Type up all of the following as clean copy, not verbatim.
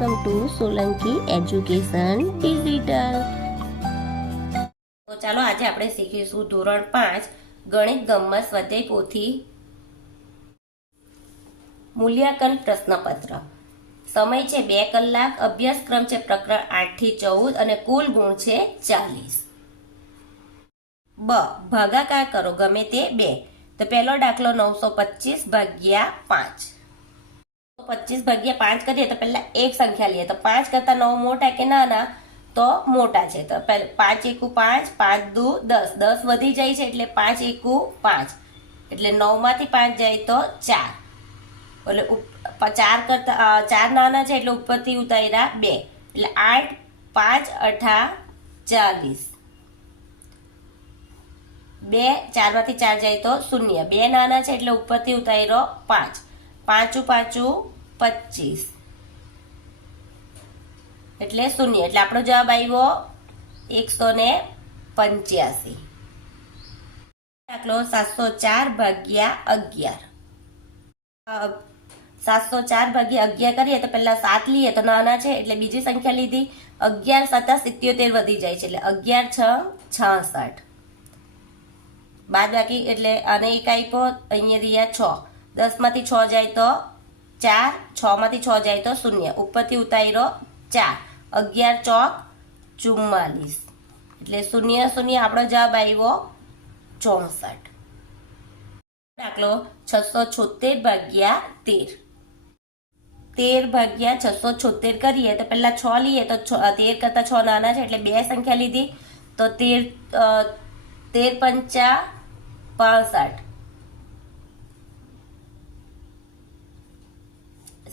Welcome to Solanki education digital. તો ચાલો આજે આપણે શીખીશું ધોરણ 5 ગણિત ગમ્મત સ્વાધ્યાય પોથી મૂલ્યાંકન પ્રશ્નપત્ર। સમય છે 2 કલાક, અભ્યાસક્રમ છે પ્રકરણ 8 થી 14 અને કુલ ગુણ છે 40। બ ભાગાકાર કરો ગમે તે 2। તો પહેલો દાખલો 925 ભાગ્યા 5। 25 ભાગ્યા 5 કરીએ તો પહેલા એક સંખ્યા લઈએ તો 5 કરતા 9 મોટા કે નાના? તો મોટા છે। તો 5 એકુ 5, 5 દુ 10, 10 વધી જાય છે એટલે 5 એકુ 5, એટલે 9 માંથી 5 જાય તો 4, એટલે 4 કરતા 4 નાના છે એટલે ઉપરથી ઉતાર્યા 2, એટલે 8 5 8 40। 2 4 માંથી 4 જાય તો 0, 2 નાના છે એટલે ઉપરથી ઉતાર્યો 5, 5 5 25, એટલે 0, એટલે આપણો જવાબ આવ્યો 185। દાખલો 704 ભાગ્યા 11। 704 ભાગ્યા 11 કરીએ તો પહેલા 7 લઈએ તો નાના છે એટલે બીજી સંખ્યા લીધી, 11 7 77 વધી જાય છે એટલે 11 6 66, બાદ બાકી એટલે અને એક આપ્યો, અહીંયા રહ્યા 6, 10 માંથી 6 જાય તો 4, 6 માંથી 6 જાય તો 0, ઉપરથી ઉતાર્યો 4, 11 ચોક 44, એટલે 0 0 આપણો જવાબ આવ્યો 64। દાખલો 676 ભાગ્યા 13। 13 ભાગ્યા 676 કરીએ તો પહેલા 6 લઈએ તો 13 કરતા 6 નાના છે એટલે 2 સંખ્યા લીધી, તો 13 પંચા 65,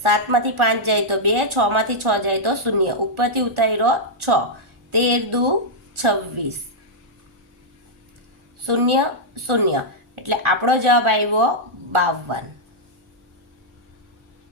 7 માંથી 5 જાય તો 2, 6 માંથી 6 જાય તો 0, ઉપરથી ઉતાર્યો 6, 13 દુ 26, 0 0, એટલે આપણો જવાબ આવ્યો 52।